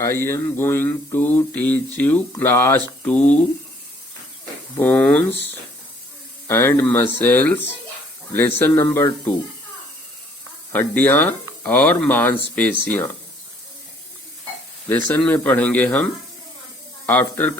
I am going to teach you class 2 bones and muscles lesson number 2 हड्डियां और मांसपेशियां। Lesson में पढ़ेंगे हम after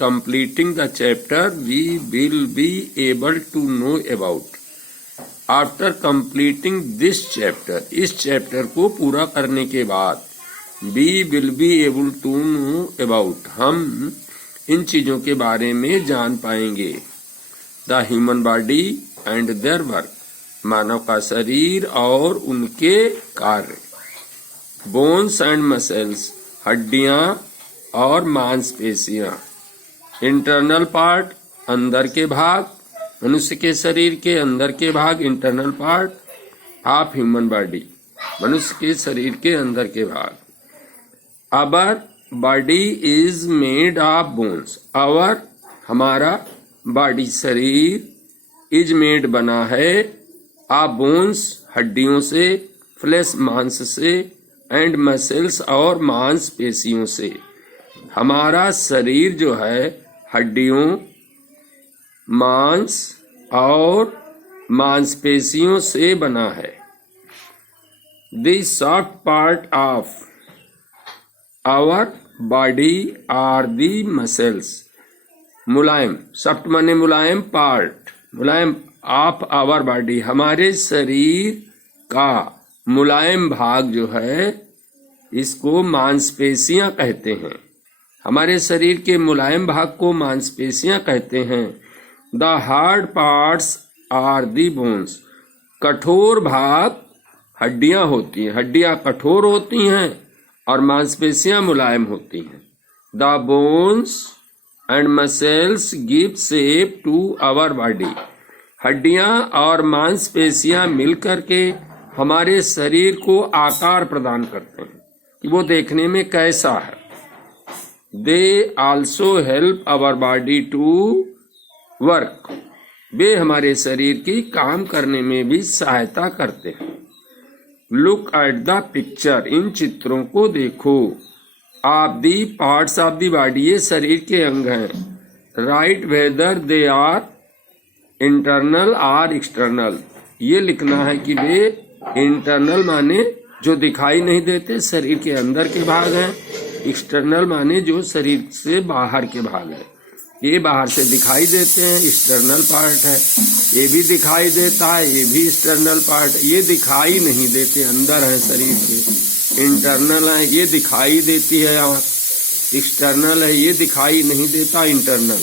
completing the chapter we will be able to know about। After completing this chapter, इस chapter को पूरा करने के बाद we will be able to know about, हम इन चीजों के बारे में जान पाएंगे। The human body and their work, मानव का शरीर और उनके कार्य। बोन्स एंड मसल्स, हड्डियां और मांसपेशियां। इंटरनल पार्ट, अंदर के भाग, मनुष्य के शरीर के अंदर के भाग, internal part of human body, मनुष्य के शरीर के अंदर के भाग। Our body is made of bones, our हमारा, बॉडी शरीर, इज मेड बना है, ऑफ बोन्स हड्डियों से, फ्लेश मांस से, एंड मसल्स और मांसपेशियों से। हमारा शरीर जो है हड्डियों, मांस और मांसपेशियों से बना है। The soft part of our body are the muscles, मुलायम, सॉफ्ट माने मुलायम, पार्ट मुलायम ऑफ आवर बॉडी, हमारे शरीर का मुलायम भाग जो है इसको मांसपेशियां कहते हैं। हमारे शरीर के मुलायम भाग को मांसपेशियां कहते हैं। The hard parts are the bones, कठोर भाग हड्डियां होती हैं, हड्डियां कठोर होती हैं और मांसपेशियां मुलायम होती हैं। The bones and muscles give shape to our body, हड्डियां और मांसपेशियां मिलकर के हमारे शरीर को आकार प्रदान करते हैं कि वो देखने में कैसा है। They also help our body to work, वे हमारे शरीर की काम करने में भी सहायता करते हैं। लुक एट द पिक्चर, इन चित्रों को देखो। Of the parts of the body, ये शरीर के अंग हैं। Right whether they are internal और एक्सटर्नल, ये लिखना है कि वे इंटरनल माने जो दिखाई नहीं देते, शरीर के अंदर के भाग हैं। एक्सटर्नल माने जो शरीर से बाहर के भाग हैं। ये बाहर से दिखाई देते हैं, एक्सटर्नल पार्ट है। ये भी दिखाई देता है, ये भी एक्सटर्नल पार्ट। ये दिखाई नहीं देते, अंदर है शरीर के, इंटरनल है, ये दिखाई देती है आँख। एक्सटर्नल है, ये दिखाई नहीं देता, इंटरनल।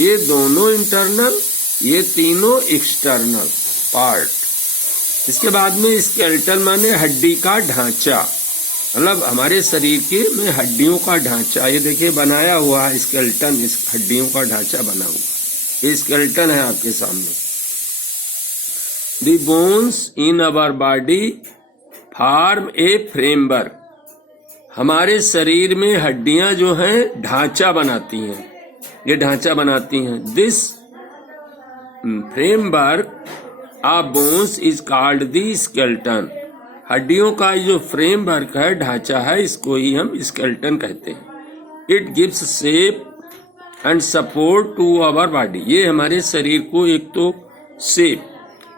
ये दोनों इंटरनल, ये तीनों एक्सटर्नल पार्ट। इसके बाद में स्केलेटन माने हड्डी का ढांचा, मतलब हमारे शरीर के में हड्डियों का ढांचा। ये देखिए बनाया हुआ है स्केलेटन, इस हड्डियों का ढांचा बना हुआ, ये स्केलेटन है आपके सामने। The bones in our body form a framework, हमारे शरीर में हड्डियां जो हैं ढांचा बनाती हैं, ये ढांचा बनाती हैं। This framework of bones is called the skeleton, हड्डियों का जो फ्रेमवर्क है, ढांचा है, इसको ही हम स्केलेटन कहते हैं। It gives shape and support to our body, ये हमारे शरीर को एक तो शेप,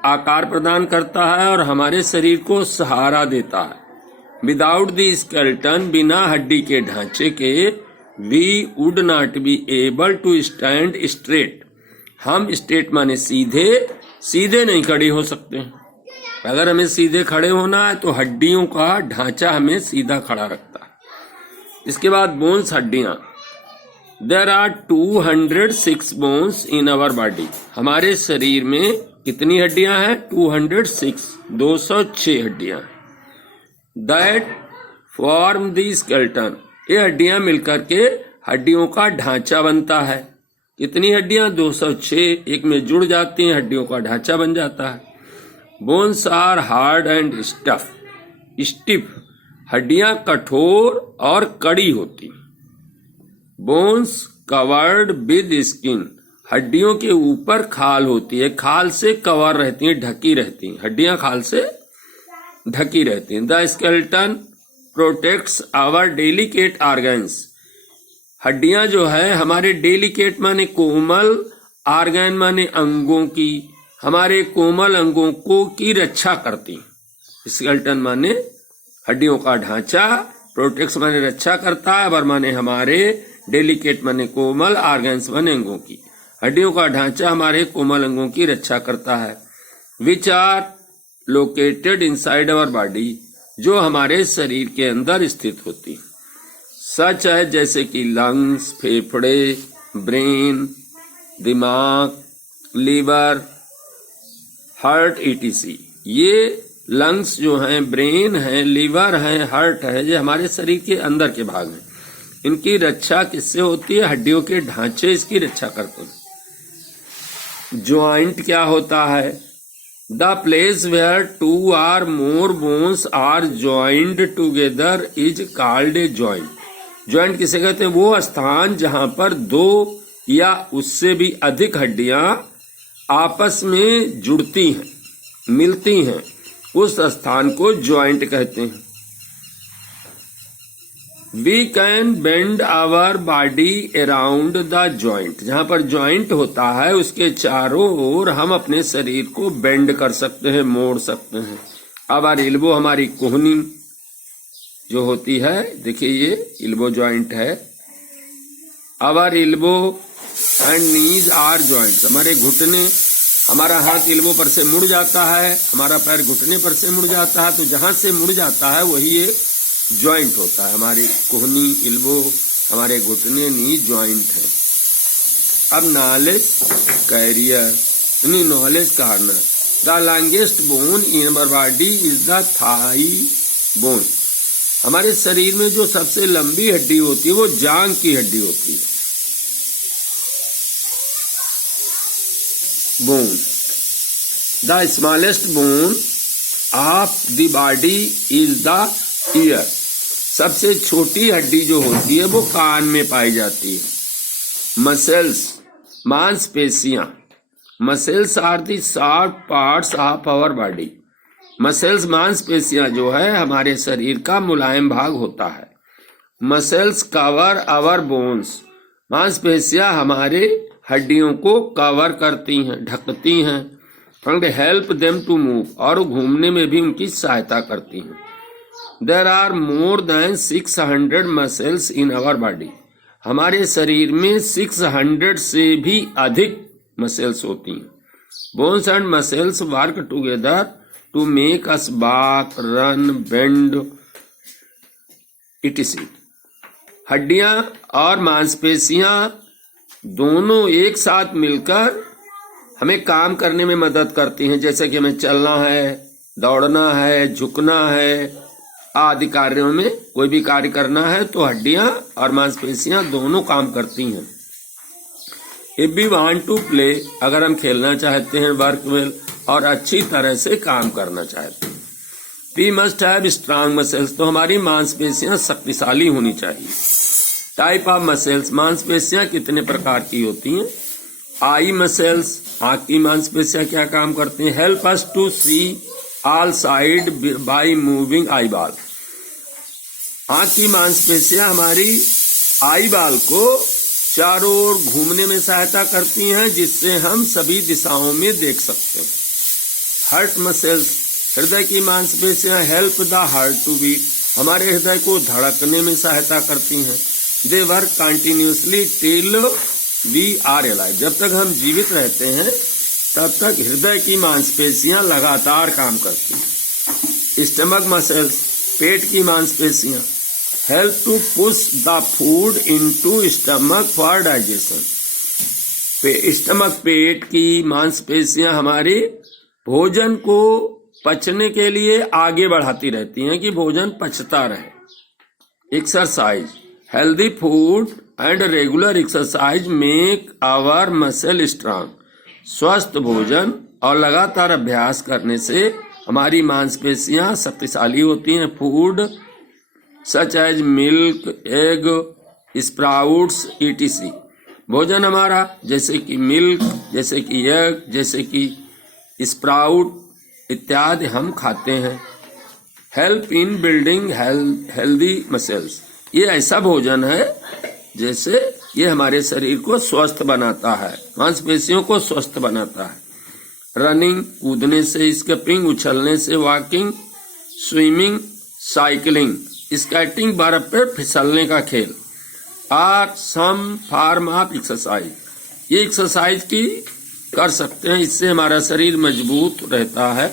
आकार प्रदान करता है और हमारे शरीर को सहारा देता है। विदाउट द स्केलेटन, बिना हड्डी के ढांचे के, we would not be able to stand straight, हम स्ट्रेट माने सीधे, सीधे नहीं खड़े हो सकते। अगर हमें सीधे खड़े होना है तो हड्डियों का ढांचा हमें सीधा खड़ा रखता है। इसके बाद बोन्स, हड्डियां। There are 206 bones in our body, हमारे शरीर में कितनी हड्डियां हैं? 206, 206 हड्डियां। दैट फॉर्म द स्केलेटन, ये हड्डियां मिलकर के हड्डियों का ढांचा बनता है। कितनी हड्डियां? 206, एक में जुड़ जाती हैं, हड्डियों का ढांचा बन जाता है। Bones are hard and stiff, हड्डियां कठोर और कड़ी होती। बोन्स कवर्ड विद स्किन, हड्डियों के ऊपर खाल होती है, खाल से कवर रहती है, ढकी रहती हैं, हड्डियां खाल से ढकी रहती हैं। The skeleton protects our delicate organs. हड्डियां जो है हमारे डेलिकेट माने कोमल, ऑर्गन माने अंगों की, हमारे कोमल अंगों को की रक्षा करती। स्केलेटन माने हड्डियों का ढांचा, प्रोटेक्ट्स माने रक्षा करता है, आवर माने हमारे, डेलिकेट माने कोमल, ऑर्गन्स माने अंगों की। हड्डियों का ढांचा हमारे कोमल अंगों की रक्षा करता है। Which are located inside our body, जो हमारे शरीर के अंदर स्थित होती है। सच है जैसे कि लंग्स, फेफड़े, ब्रेन, दिमाग, लीवर, हार्ट etc। ये लंग्स जो हैं, ब्रेन है, लीवर है, हार्ट है, ये हमारे शरीर के अंदर के भाग हैं। इनकी रक्षा किससे होती है? हड्डियों के ढांचे इसकी रक्षा करते हैं। ज्वाइंट क्या होता है? The place where two or more bones are joined together is called a joint. Joint किसे कहते हैं? वो स्थान जहां पर दो या उससे भी अधिक हड्डियां आपस में जुड़ती हैं, मिलती हैं, उस स्थान को ज्वाइंट कहते हैं। We can bend our body around the joint. जहां पर ज्वाइंट होता है उसके चारों ओर हम अपने शरीर को बेंड कर सकते हैं, मोड़ सकते हैं। आवर एल्बो, हमारी कोहनी जो होती है, देखिए ये एल्बो ज्वाइंट है। Our elbow and knees are joints, हमारे घुटने, हमारा हाथ एल्बो पर से मुड़ जाता है, हमारा पैर घुटने पर से मुड़ जाता है, तो जहां से मुड़ जाता है वही एक ज्वाइंट होता है। हमारी कोहनी, एल्बो, हमारे घुटने, नी ज्वाइंट है। अब नॉलेज कैरियर, यानी knowledge corner. The longest bone in our body is the thigh bone. हमारे शरीर में जो सबसे लंबी हड्डी होती है वो जांग की हड्डी होती है। Bone, the smallest bone of the body is the year. सबसे छोटी हड्डी जो होती है वो कान में पाई जाती है। मसल्स, मांसपेशियां। Muscles are the soft parts of our body. Muscles, मांसपेशियां जो है हमारे शरीर का मुलायम भाग होता है। Muscles cover our bones. मांसपेशियां हमारे हड्डियों को कवर करती हैं, ढकती हैं। And help them to move, और घूमने में भी उनकी सहायता करती हैं। There are more than 600 muscles in our body. हमारे शरीर में 600 से भी अधिक मसल्स होती हैं। Bones and muscles work together to make us walk, run, bend etc। हड्डियां और मांसपेशियां दोनों एक साथ मिलकर हमें काम करने में मदद करती हैं। जैसे कि हमें चलना है, दौड़ना है, झुकना है आदि कार्यों में, कोई भी कार्य करना है तो हड्डियां और मांसपेशियां दोनों काम करती हैं। If we want to play, अगर हम खेलना चाहते हैं, वर्क वेल, और अच्छी तरह से काम करना चाहते हैं। We must have strong muscles, तो हमारी मांसपेशियां शक्तिशाली होनी चाहिए। टाइप ऑफ मसल्स, मांसपेशियां कितने प्रकार की होती हैं? आई मसल्स, आंख की मांसपेशियां क्या काम करती हैं? Help us to see all side by moving eyeball. आंख की मांसपेशियां हमारी आई बॉल को चारों ओर घूमने में सहायता करती हैं, जिससे हम सभी दिशाओं में देख सकते हैं। हार्ट मसल्स, हृदय की मांसपेशियां help the heart to beat, हमारे हृदय को धड़कने में सहायता करती हैं। They work continuously till we are alive, जब तक हम जीवित रहते हैं तब तक हृदय की मांसपेशियां लगातार काम करती हैं। स्टमक मसल्स, पेट की मांसपेशियां help to push the food into stomach for digestion. Stomach, पेट की मांसपेशियां हमारे भोजन को पचने के लिए आगे बढ़ाती रहती हैं कि भोजन पचता रहे। Exercise, healthy food and regular exercise make our muscle strong. स्वस्थ भोजन और लगातार अभ्यास करने से हमारी मांसपेशियां शक्तिशाली होती हैं। Food such as milk, egg, sprouts etc। भोजन हमारा जैसे कि मिल्क, जैसे कि एग, जैसे कि स्प्राउट इत्यादि हम खाते हैं। Help in building healthy muscles. ये ऐसा भोजन है जैसे ये हमारे शरीर को स्वस्थ बनाता है, मांसपेशियों को स्वस्थ बनाता है। रनिंग कूदने से, स्किपिंग उछलने से, वॉकिंग, स्विमिंग, साइकिलिंग, स्केटिंग बर्फ पे फिसलने का खेल, or some form of exercise. ये एक्सरसाइज की कर सकते हैं, इससे हमारा शरीर मजबूत रहता है।